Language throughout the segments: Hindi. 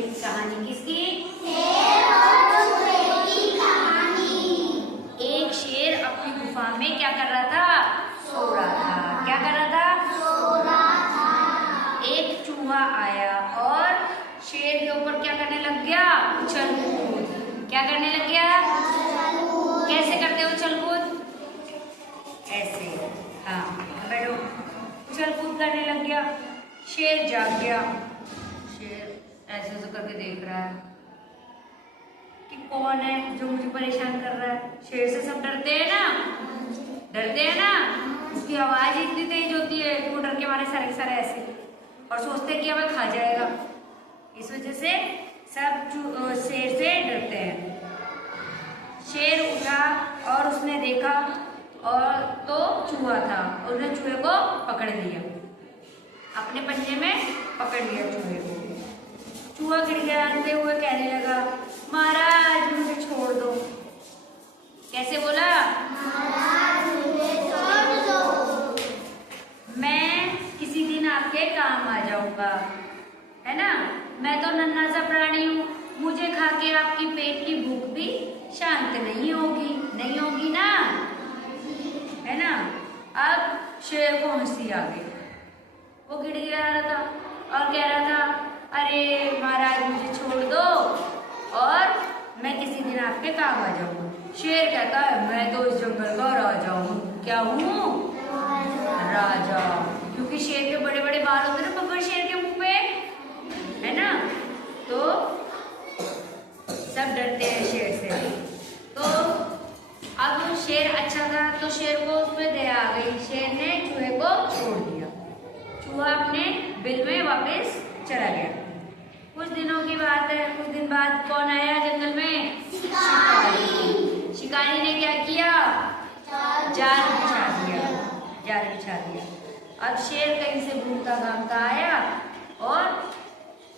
चूहे की कहानी। किसकी? शेर और चूहे की कहानी। एक शेर अपनी गुफा में क्या कर रहा था? सो रहा था। क्या कर रहा था? सो रहा था। एक चूहा आया और शेर के ऊपर क्या करने लग गया? उछल कूद। क्या करने लग गया? कैसे करते हो उछल कूद? ऐसे। हाँ बैठो। उछल कूद करने लग गया। शेर जाग गया। शेर ऐसे ऐसे करके देख रहा है कि कौन है जो मुझे परेशान कर रहा है। शेर से सब डरते हैं ना? डरते हैं ना? उसकी आवाज इतनी तेज होती है कि वो डर के मारे सारे सारे ऐसे और सोचते हैं कि हमें खा जाएगा। इस वजह से सब शेर से डरते हैं। शेर उठा और उसने देखा और तो चूहा था। उसने चूहे को पकड़ लिया, अपने पंजे में पकड़ लिया चूहे को। चूहा गिड़गिड़ाते हुए कहने लगा, महाराज मुझे छोड़ दो। कैसे बोला? महाराज मुझे छोड़ दो। मैं किसी दिन आपके काम आ जाऊंगा, है ना? मैं तो नन्हा सा प्राणी हूँ, मुझे खा के आपकी पेट की भूख भी शांत नहीं होगी। नहीं होगी ना? है ना? अब शेर को हंसी आ गई। वो गिड़गिड़ा रहा था और कह रहा था, अरे महाराज मुझे छोड़ दो और मैं किसी दिन आपके काम आ जाऊंगा। शेर कहता है, मैं तो इस जंगल का राजा हूँ। क्या हूँ? राजा। क्योंकि शेर के बड़े बड़े बाल होते हैं ना बब्बर शेर के मुंह पे, है ना? तो सब डरते हैं शेर से। तो अब शेर अच्छा था तो शेर को उसमें दया आ गई। शेर ने चूहे को छोड़ दिया। चूहा अपने बिल में वापस चला गया। कुछ दिनों की बात है। कुछ दिन बाद कौन आया जंगल में? शिकारी। शिकारी ने क्या किया? जाल बिछा दिया। जाल बिछा दिया। अब शेर कहीं से घूमता घामता आया और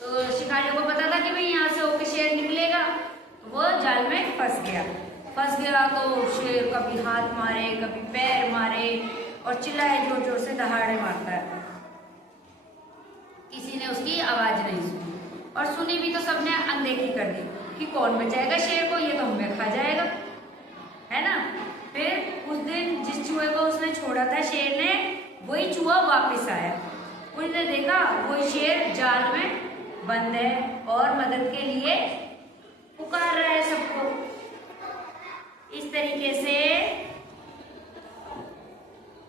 तो शिकारियों को पता था कि भाई यहाँ से होकर शेर निकलेगा। वो जाल में फंस गया। फंस गया तो शेर कभी हाथ मारे, कभी पैर मारे और चिल्लाए, जोर जोर से दहाड़े मारता है। किसी ने उसकी आवाज नहीं सुनी और सुनी भी तो सबने अनदेखी कर दी कि कौन बचाएगा शेर को, ये तो हमें खा जाएगा, है ना? फिर उस दिन जिस चूहे को उसने छोड़ा था शेर ने, वही चूहा वापस आया। उसने देखा वही शेर जाल में बंद है और मदद के लिए पुकार रहा है सबको। इस तरीके से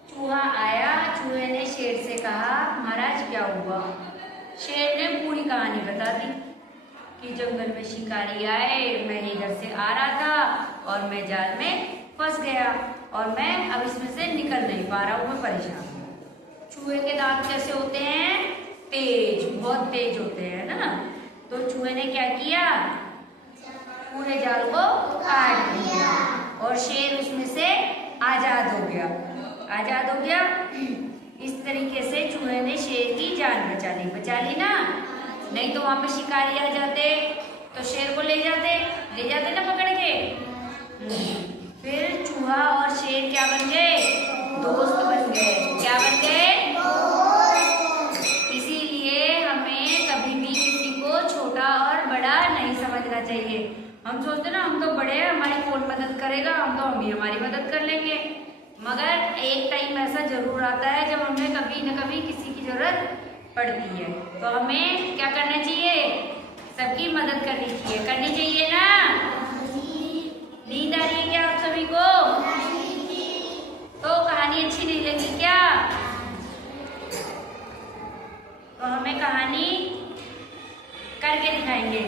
चूहा आया। चूहे ने शेर से कहा, महाराज क्या हुआ? शेर ने पूरी कहानी बता दी कि जंगल में शिकारी आए, मैं इधर से आ रहा था और मैं जाल में फंस गया और मैं अब इसमें से निकल नहीं पा रहा हूँ, मैं परेशान हूँ। चूहे के दांत कैसे होते हैं? तेज, बहुत तेज होते हैं ना? तो चूहे ने क्या किया? पूरे जाल को काट दिया और शेर उसमें से आजाद हो गया। आजाद हो गया। इस तरीके से चूहे ने शेर की जान बचा ली ना? नहीं तो वहां पे शिकारी आ जाते तो शेर को ले जाते ना पकड़ के। फिर चूहा और शेर क्या बन गए? दोस्त बन गए। क्या बन गए? इसीलिए हमें कभी भी किसी को छोटा और बड़ा नहीं समझना चाहिए। हम सोचते ना हम तो बड़े हैं, हमारी कौन मदद करेगा, हम भी हमारी मदद कर लेंगे। मगर एक टाइम ऐसा जरूर आता है जब हमें कभी न कभी किसी की जरूरत पड़ती है। तो हमें क्या करना चाहिए? सबकी मदद करनी चाहिए ना? नींद आ रही है क्या आप सभी को? तो कहानी अच्छी नहीं लगी क्या? तो हमें कहानी करके दिखाएंगे।